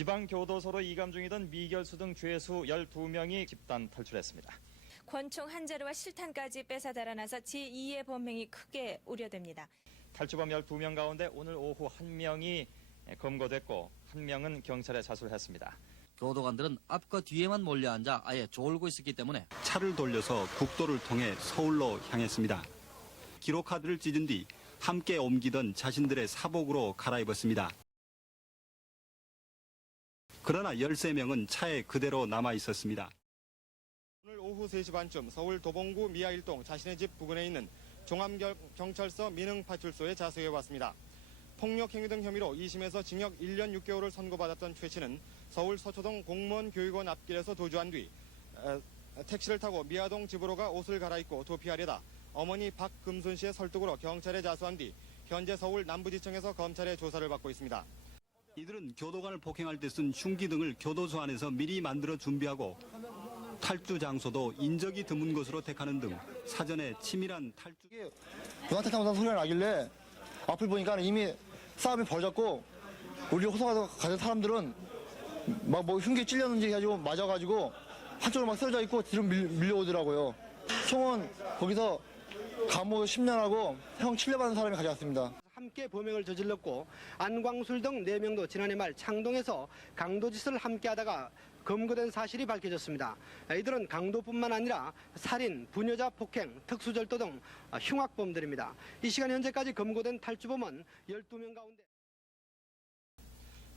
지방교도소로 이감 중이던 미결수 등 죄수 12명이 집단 탈출했습니다. 권총 한 자루와 실탄까지 뺏어 달아나서 제2의 범행이 크게 우려됩니다. 탈주범 12명 가운데 오늘 오후 1명이 검거됐고 1명은 경찰에 자수를 했습니다. 교도관들은 앞과 뒤에만 몰려앉아 아예 졸고 있었기 때문에 차를 돌려서 국도를 통해 서울로 향했습니다. 기록카드를 찢은 뒤 함께 옮기던 자신들의 사복으로 갈아입었습니다. 그러나 13명은 차에 그대로 남아 있었습니다. 오늘 오후 3시 반쯤 서울 도봉구 미아일동 자신의 집 부근에 있는 종합경찰서 민흥파출소에 자수해 왔습니다. 폭력행위 등 혐의로 2심에서 징역 1년 6개월을 선고받았던 최 씨는 서울 서초동 공무원 교육원 앞길에서 도주한 뒤 택시를 타고 미아동 집으로 가 옷을 갈아입고 도피하려다 어머니 박금순 씨의 설득으로 경찰에 자수한 뒤 현재 서울 남부지청에서 검찰의 조사를 받고 있습니다. 이들은 교도관을 폭행할 때 쓴 흉기 등을 교도소 안에서 미리 만들어 준비하고 탈주 장소도 인적이 드문 곳으로 택하는 등 사전에 치밀한 탈주... 문화택하면서 소리가 나길래 앞을 보니까 이미 싸움이 벌어졌고 우리 호소가 가는 사람들은 막 뭐 흉기 찔렸는지 해가지고 맞아가지고 한쪽으로 막 쓰러져 있고 뒤로 밀려오더라고요. 총은 거기서 감옥 10년하고 형 7년 받은 사람이 가져왔습니다. 함께 범행을 저질렀고 안광술 등 4명도 지난해 말 창동에서 강도짓을 함께하다가 검거된 사실이 밝혀졌습니다. 이들은 강도뿐만 아니라 살인, 부녀자 폭행, 특수절도 등 흉악범들입니다. 이 시간 현재까지 검거된 탈주범은 12명 가운데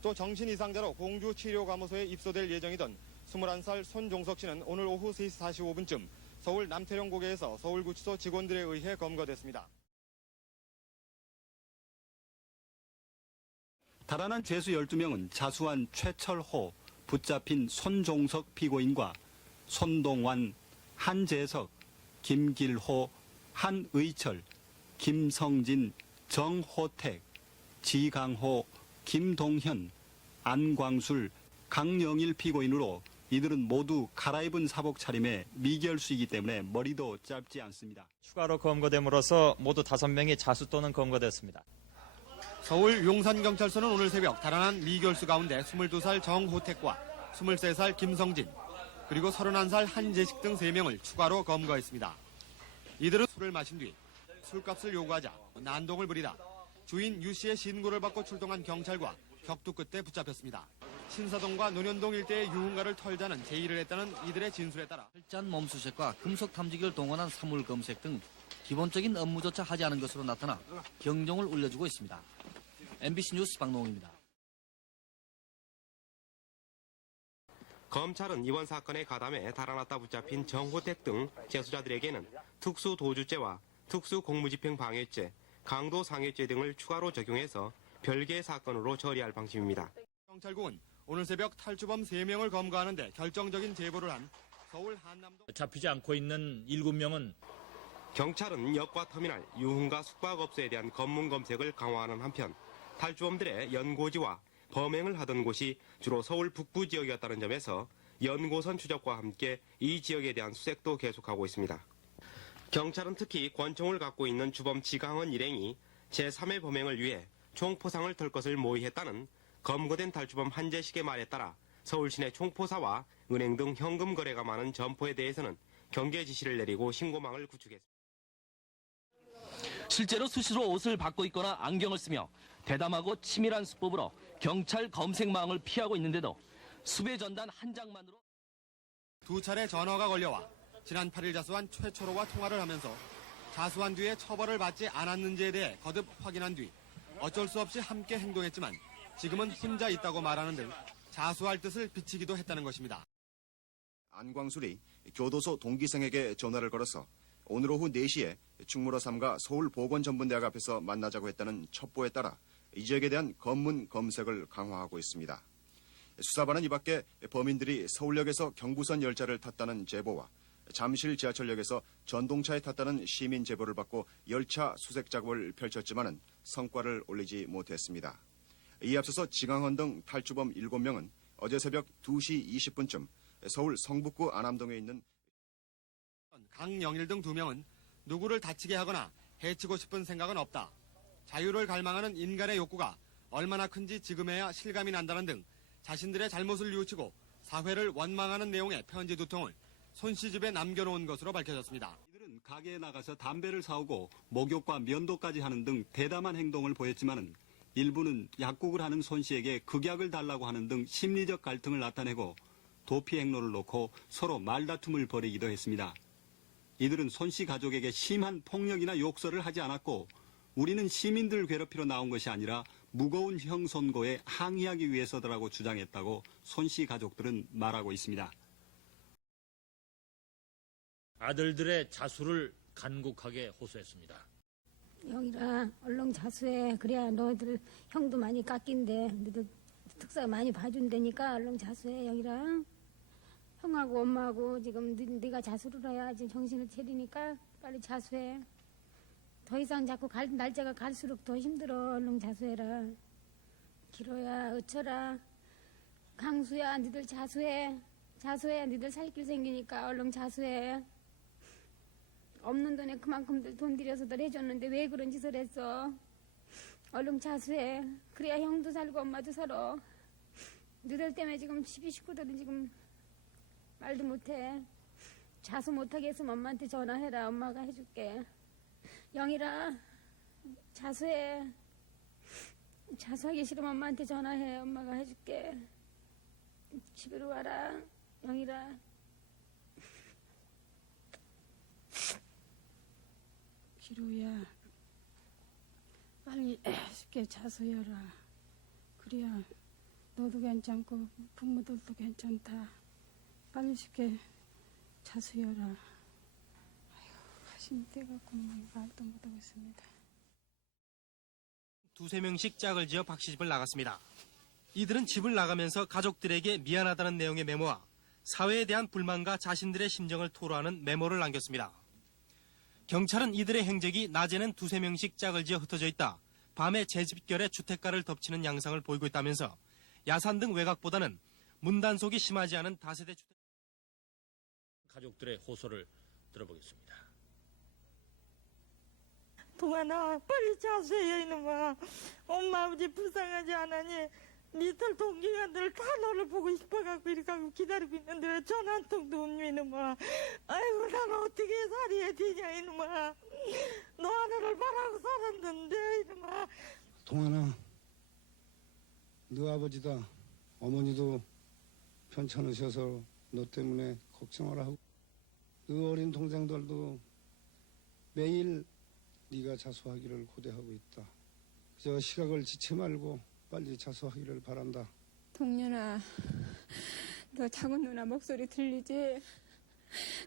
또 정신 이상자로 공주치료감호소에 입소될 예정이던 21살 손종석 씨는 오늘 오후 3시 45분쯤 서울 남태령고개에서 서울구치소 직원들에 의해 검거됐습니다. 달아난 죄수 12명은 자수한 최철호, 붙잡힌 손종석 피고인과 손동환, 한재석, 김길호, 한의철, 김성진, 정호택, 지강호, 김동현, 안광술, 강영일 피고인으로 이들은 모두 갈아입은 사복 차림의 미결수이기 때문에 머리도 짧지 않습니다. 추가로 검거됨으로써 모두 5명이 자수 또는 검거됐습니다. 서울 용산경찰서는 오늘 새벽 달아난 미결수 가운데 22살 정호택과 23살 김성진, 그리고 31살 한재식 등 3명을 추가로 검거했습니다. 이들은 술을 마신 뒤 술값을 요구하자 난동을 부리다 주인 유 씨의 신고를 받고 출동한 경찰과 격투 끝에 붙잡혔습니다. 신사동과 논현동 일대의 유흥가를 털자는 제의를 했다는 이들의 진술에 따라 철저한 몸수색과 금속 탐지기를 동원한 사물 검색 등 기본적인 업무조차 하지 않은 것으로 나타나 경종을 울려주고 있습니다. MBC 뉴스 박노홍입니다. 검찰은 이번 사건의 가담에 달아났다 붙잡힌 정호택 등 재수자들에게는 특수도주죄와 특수공무집행 방해죄, 강도상해죄 등을 추가로 적용해서 별개의 사건으로 처리할 방침입니다. 경찰국은 오늘 새벽 탈주범 3명을 검거하는데 결정적인 제보를 한 서울 한남동 잡히지 않고 있는 7명은 경찰은 역과 터미널, 유흥가 숙박업소에 대한 검문 검색을 강화하는 한편 탈주범들의 연고지와 범행을 하던 곳이 주로 서울 북부 지역이었다는 점에서 연고선 추적과 함께 이 지역에 대한 수색도 계속하고 있습니다. 경찰은 특히 권총을 갖고 있는 주범 지강원 일행이 제3의 범행을 위해 총포상을 털 것을 모의했다는 검거된 탈주범 한재식의 말에 따라 서울 시내 총포사와 은행 등 현금 거래가 많은 점포에 대해서는 경계 지시를 내리고 신고망을 구축했습니다. 실제로 수시로 옷을 바꿔 입거나 안경을 쓰며 대담하고 치밀한 수법으로 경찰 검색망을 피하고 있는데도 수배 전단 한 장만으로 2차례 전화가 걸려와 지난 8일 자수한 최철호와 통화를 하면서 자수한 뒤에 처벌을 받지 않았는지에 대해 거듭 확인한 뒤 어쩔 수 없이 함께 행동했지만 지금은 혼자 있다고 말하는 등 자수할 뜻을 비치기도 했다는 것입니다. 안광술이 교도소 동기생에게 전화를 걸어서 오늘 오후 4시에 충무로 3가 서울보건전문대학 앞에서 만나자고 했다는 첩보에 따라 이 지역에 대한 검문 검색을 강화하고 있습니다. 수사반은 이 밖에 범인들이 서울역에서 경부선 열차를 탔다는 제보와 잠실 지하철역에서 전동차에 탔다는 시민 제보를 받고 열차 수색 작업을 펼쳤지만은 성과를 올리지 못했습니다. 이에 앞서서 지강헌 등 탈주범 7명은 어제 새벽 2시 20분쯤 서울 성북구 안암동에 있는 강영일 등 2명은 누구를 다치게 하거나 해치고 싶은 생각은 없다. 자유를 갈망하는 인간의 욕구가 얼마나 큰지 지금에야 실감이 난다는 등 자신들의 잘못을 뉘우치고 사회를 원망하는 내용의 편지 2통을 손 씨 집에 남겨놓은 것으로 밝혀졌습니다. 이들은 가게에 나가서 담배를 사오고 목욕과 면도까지 하는 등 대담한 행동을 보였지만은 일부는 약국을 하는 손 씨에게 극약을 달라고 하는 등 심리적 갈등을 나타내고 도피 행로를 놓고 서로 말다툼을 벌이기도 했습니다. 이들은 손 씨 가족에게 심한 폭력이나 욕설을 하지 않았고 우리는 시민들을 괴롭히러 나온 것이 아니라 무거운 형 선고에 항의하기 위해서더라고 주장했다고 손 씨 가족들은 말하고 있습니다. 아들들의 자수를 간곡하게 호소했습니다. 영희라 얼른 자수해. 그래야 너희들 형도 많이 깎인데 너희들 특사 많이 봐준다니까 얼른 자수해. 영희라 형하고 엄마하고 지금 네가 자수를 해야지 정신을 차리니까 빨리 자수해. 더 이상 자꾸 날짜가 갈수록 더 힘들어. 얼른 자수해라. 기로야 어쳐라. 강수야 니들 자수해. 자수해야 니들 살 길 생기니까 얼른 자수해. 없는 돈에 그만큼들 돈 들여서들 해줬는데 왜 그런 짓을 했어. 얼른 자수해. 그래야 형도 살고 엄마도 살아. 너들 때문에 지금 식구들은 지금 말도 못해. 자수 못하게 했으면 엄마한테 전화해라. 엄마가 해줄게. 영희라 자수해. 자수하기 싫으면 엄마한테 전화해. 엄마가 해줄게. 집으로 와라. 영희라. 기루야 빨리 쉽게 자수해라. 그래야 너도 괜찮고 부모들도 괜찮다. 빨리 쉽게 자수해라. 아이고 가신 때갖고 말도 못하고 있습니다. 2-3명씩 짝을 지어 박 씨 집을 나갔습니다. 이들은 집을 나가면서 가족들에게 미안하다는 내용의 메모와 사회에 대한 불만과 자신들의 심정을 토로하는 메모를 남겼습니다. 경찰은 이들의 행적이 낮에는 2-3명씩 짝을 지어 흩어져 있다, 밤에 제집결에 주택가를 덮치는 양상을 보이고 있다면서 야산 등 외곽보다는 문단속이 심하지 않은 다세대 주택. 가족들의 호소를 들어보겠습니다. 동안아 빨리 자수해 이놈아. 엄마 아버지 불쌍하지 않으니 니들 동기간들 다 너를 보고 싶어갖고 이렇게 하고 기다리고 있는데 왜 전화 한 통도 없니 이놈아. 아이고 난 어떻게 살아야 되냐 이놈아. 너 하나를 바라고 살았는데 이놈아. 동안아 너 아버지다 어머니도 편찮으셔서 너 때문에 걱정을 하고 너 어린 동생들도 매일 네가 자수하기를 고대하고 있다. 그저 시각을 지체 말고 빨리 자수하기를 바란다. 동년아 너 작은 누나 목소리 들리지?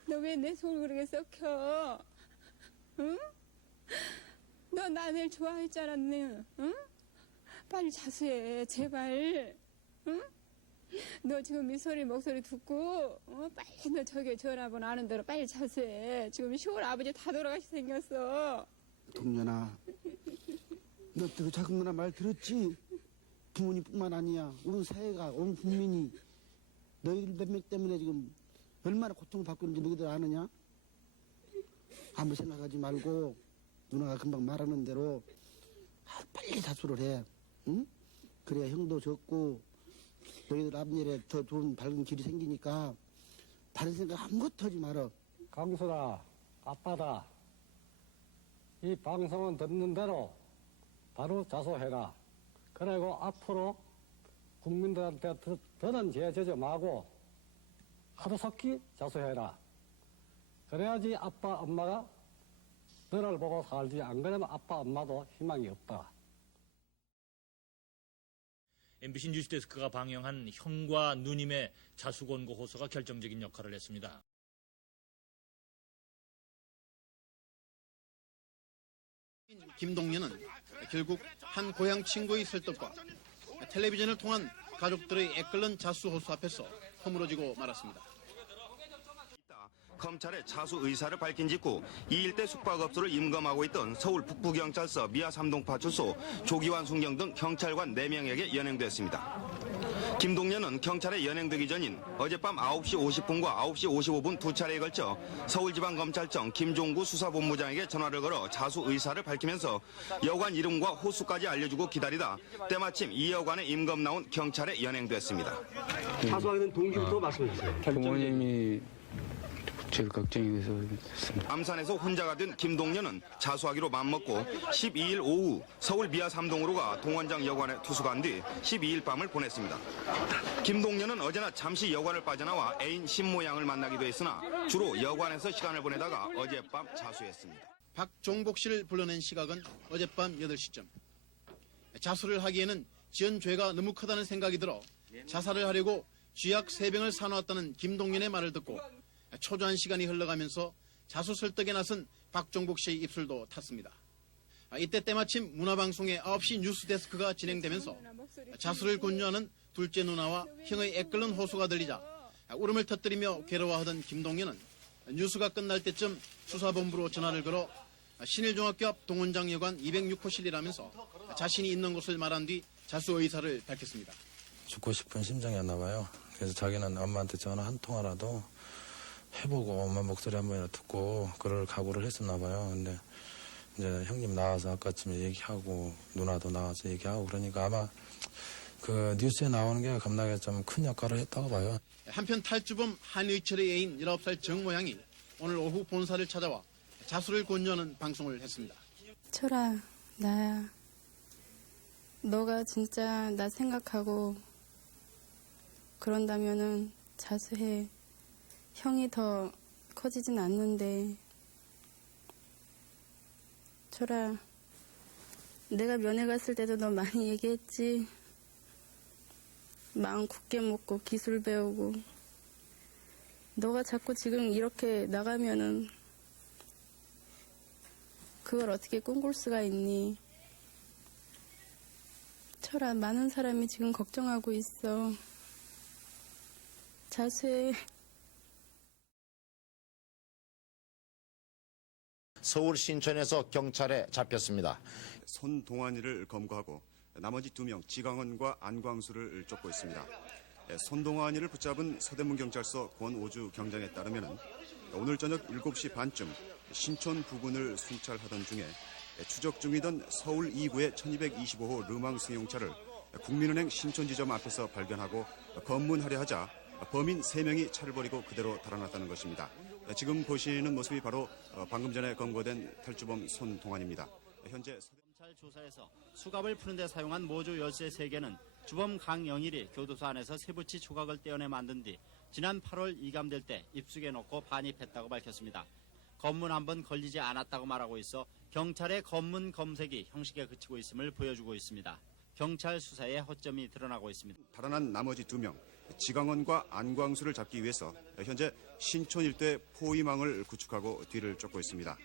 너 왜 내 속을 그렇게 썩혀? 응? 너 나를 좋아했잖아. 응? 빨리 자수해 제발. 응? 너 지금 이 목소리 듣고 빨리 너 저기 전화번호 아는 대로 빨리 자수해. 지금 시골 아버지 다 돌아가시 생겼어. 동년아 너 그 작은 누나 말 들었지? 부모님뿐만 아니야 온 사회가 온 국민이 너희들 몇 명 때문에 지금 얼마나 고통을 받고 있는지 너희들 아느냐? 아무 생각하지 말고 누나가 금방 말하는 대로 빨리 자수를 해. 응? 그래야 형도 적고 너희들 앞일에 더 좋은 밝은 길이 생기니까 다른 생각 아무것도 하지 말어. 강수라, 아빠다. 이 방송은 듣는 대로 바로 자수해라. 그리고 앞으로 국민들한테 더는 죄 저지 마고 하루속히 자수해라. 그래야지 아빠, 엄마가 너를 보고 살지. 안 그러면 아빠, 엄마도 희망이 없다. MBC 뉴스데스크가 방영한 형과 누님의 자수 권고 호소가 결정적인 역할을 했습니다. 김동연은 결국 한 고향 친구의 설득과 텔레비전을 통한 가족들의 애끓는 자수 호소 앞에서 허물어지고 말았습니다. 검찰의 자수 의사를 밝힌 직후 이 일대 숙박업소를 임검하고 있던 서울 북부경찰서 미아 3동 파출소 조기환 순경 등 경찰관 4명에게 연행됐습니다. 김동연은 경찰에 연행되기 전인 어젯밤 9시 50분과 9시 55분 두 차례에 걸쳐 서울지방검찰청 김종구 수사본부장에게 전화를 걸어 자수 의사를 밝히면서 여관 이름과 호수까지 알려주고 기다리다 때마침 이 여관에 임금 나온 경찰에 연행됐습니다. 자수하게 된 동기부터 말씀해 주세요. 부모님이 제일 걱정이 돼서 됐습니다. 암산에서 혼자가 된 김동연은 자수하기로 맘먹고 12일 오후 서울 미아 3동으로 가 동원장 여관에 투숙한 뒤 12일 밤을 보냈습니다. 김동연은 어제나 잠시 여관을 빠져나와 애인 신모양을 만나기도 했으나 주로 여관에서 시간을 보내다가 어젯밤 자수했습니다. 박종복 씨를 불러낸 시각은 어젯밤 8시쯤. 자수를 하기에는 지은 죄가 너무 크다는 생각이 들어 자살을 하려고 쥐약 3병을 사놓았다는 김동연의 말을 듣고 초조한 시간이 흘러가면서 자수 설득에 나선 박종복 씨의 입술도 탔습니다. 이때 때마침 문화방송의 9시 뉴스 데스크가 진행되면서 자수를 권유하는 둘째 누나와 형의 애끓는 호소가 들리자 울음을 터뜨리며 괴로워하던 김동연은 뉴스가 끝날 때쯤 수사본부로 전화를 걸어 신일중학교 앞 동원장 여관 206호실이라면서 자신이 있는 곳을 말한 뒤 자수 의사를 밝혔습니다. 죽고 싶은 심정이었나 봐요. 그래서 자기는 엄마한테 전화 한 통화라도 해보고 엄마 목소리 한 번이라도 듣고 그럴 각오를 했었나 봐요. 근데 이제 형님 나와서 아까쯤에 얘기하고 누나도 나와서 얘기하고 그러니까 아마 그 뉴스에 나오는 게 겁나게 좀 큰 역할을 했다고 봐요. 한편 탈주범 한의철의 애인 19살 정모양이 오늘 오후 본사를 찾아와 자수를 권유하는 방송을 했습니다. 철아, 나야. 너가 진짜 나 생각하고 그런다면은 자수해. 형이 더 커지진 않는데. 철아, 내가 면회 갔을 때도 너 많이 얘기했지. 마음 굳게 먹고 기술 배우고. 너가 자꾸 지금 이렇게 나가면은 그걸 어떻게 꿈꿀 수가 있니? 철아, 많은 사람이 지금 걱정하고 있어. 자수해. 서울 신촌에서 경찰에 잡혔습니다. 손동환이를 검거하고 나머지 2명 지강원과 안광수를 쫓고 있습니다. 손동환이를 붙잡은 서대문경찰서 권오주 경장에 따르면 오늘 저녁 7시 반쯤 신촌 부근을 순찰하던 중에 추적 중이던 서울 2구의 1225호 르망 승용차를 국민은행 신촌지점 앞에서 발견하고 검문하려 하자 범인 3명이 차를 버리고 그대로 달아났다는 것입니다. 지금 보시는 모습이 바로 방금 전에 검거된 탈주범 손동환입니다. 현재 검찰 조사에서 수갑을 푸는 데 사용한 모조 열쇠 3개는 주범 강영일이 교도소 안에서 세부치 조각을 떼어내 만든 뒤 지난 8월 이감될 때 입숙에 넣고 반입했다고 밝혔습니다. 검문 한 번 걸리지 않았다고 말하고 있어 경찰의 검문 검색이 형식에 그치고 있음을 보여주고 있습니다. 경찰 수사에 허점이 드러나고 있습니다. 달아난 나머지 2명 지강원과 안광수를 잡기 위해서 현재 신촌 일대 포위망을 구축하고 뒤를 쫓고 있습니다.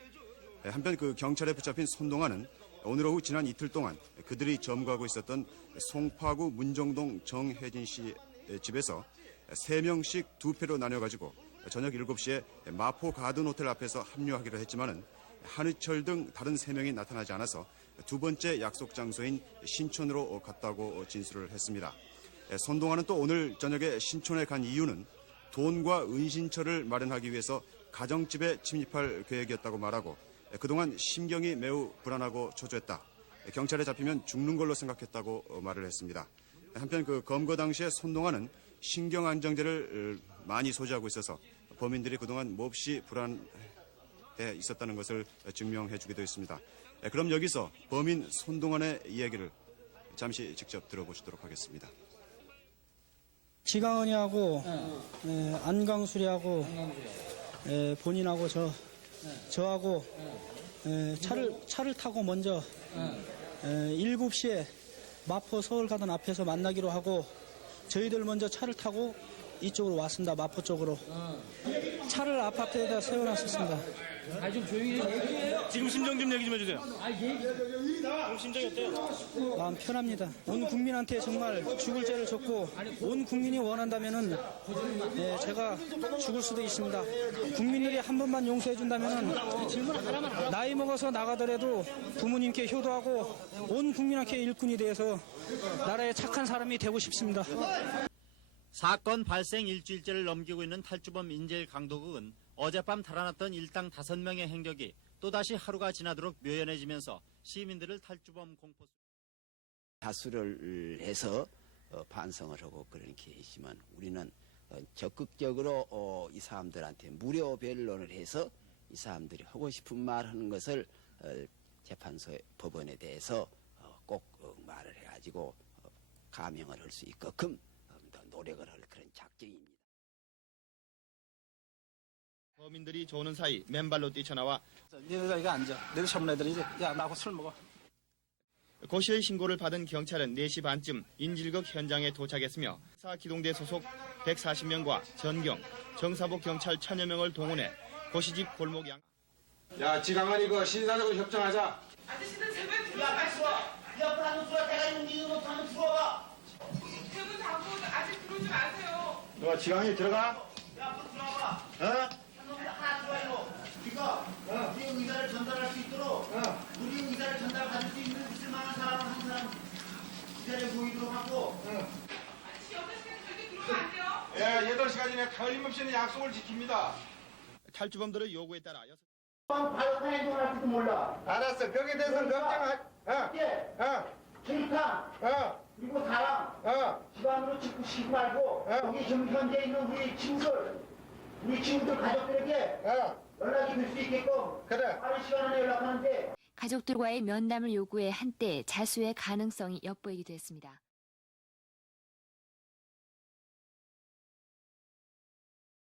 한편 그 경찰에 붙잡힌 손동환은 오늘 오후 지난 이틀 동안 그들이 점거하고 있었던 송파구 문정동 정혜진 씨 집에서 3명씩 2패로 나뉘어가지고 저녁 7시에 마포 가든호텔 앞에서 합류하기로 했지만은 한의철 등 다른 3명이 나타나지 않아서 2번째 약속 장소인 신촌으로 갔다고 진술을 했습니다. 손동환은 또 오늘 저녁에 신촌에 간 이유는 돈과 은신처를 마련하기 위해서 가정집에 침입할 계획이었다고 말하고 그동안 심경이 매우 불안하고 초조했다. 경찰에 잡히면 죽는 걸로 생각했다고 말을 했습니다. 한편 그 검거 당시에 손동환은 신경안정제를 많이 소지하고 있어서 범인들이 그동안 몹시 불안해 있었다는 것을 증명해 주기도 했습니다. 그럼 여기서 범인 손동환의 이야기를 잠시 직접 들어보시도록 하겠습니다. 지강원이하고 안광수리하고 본인하고 저하고 차를 타고 먼저 7시에 마포 서울 가던 앞에서 만나기로 하고 저희들 먼저 차를 타고 이쪽으로 왔습니다. 마포 쪽으로. 차를 아파트에다 세워놨었습니다. 좀 조용히 얘기해요. 지금 심정 좀 얘기 좀 해주세요. 지금 심정이 어때요? 마음 편합니다. 온 국민한테 정말 죽을 죄를 졌고 온 국민이 원한다면은 제가 죽을 수도 있습니다. 국민들이 한 번만 용서해 준다면은 나이 먹어서 나가더라도 부모님께 효도하고 온 국민한테 일꾼이 되어서 나라의 착한 사람이 되고 싶습니다. 사건 발생 일주일째를 넘기고 있는 탈주범 인질 강도극은 어젯밤 달아났던 일당 5명의 행적이 또다시 하루가 지나도록 묘연해지면서 시민들을 탈주범 공포 다수를 해서 반성을 하고 그렇게 했지만 우리는 적극적으로 이 사람들한테 무료 변론을 해서 이 사람들이 하고 싶은 말 하는 것을 재판소 법원에 대해서 꼭 말을 해가지고 감형을 할 수 있게끔 노력을 할 그런 작정입니다. 범인들이 조는 사이 맨발로 뛰쳐나와 너희가 이거 앉아. 너희 전문애들이 이제 야 나하고 술 먹어. 고시의 신고를 받은 경찰은 4시 반쯤 인질극 현장에 도착했으며 사기동대 소속 140명과 전경, 정사복 경찰 1000여 명을 동원해 고시집 골목 양. 야, 지강아리 그 신사적으로 협정하자. 아저씨는 제발 들어와 빨리 들어와. 옆으로 한번 들어와. 내가 움직이는 것도 한번 들어와. 대문 닫고 아직 들어오지 마세요. 너가 지강이 들어가. 야, 앞으로 들어와봐. 하나 들어와 이거. 이거 우리 의사를 전달할 수 있도록 우리 의사를 전달받을 수 있을 만한 사람을 한 사람 이 자리에 모이도록 하고. 아저씨 8시까지 절대 들어오면 안 돼요. 예, 8시까지 내가 틀림없이 약속을 지킵니다. 탈주범들의 요구에 따라 바로 행동을 할지도 몰라. 알았어. 거기에 대해서는 출입항, 그리고 사람, 집안으로 집시키지 말고 여기 지금 현재 있는 우리 친구들 가족들에게 연락이 될 수 있게끔 빠른 시간 안에 연락하는데 가족들과의 면담을 요구해 한때 자수의 가능성이 엿보이기도 했습니다.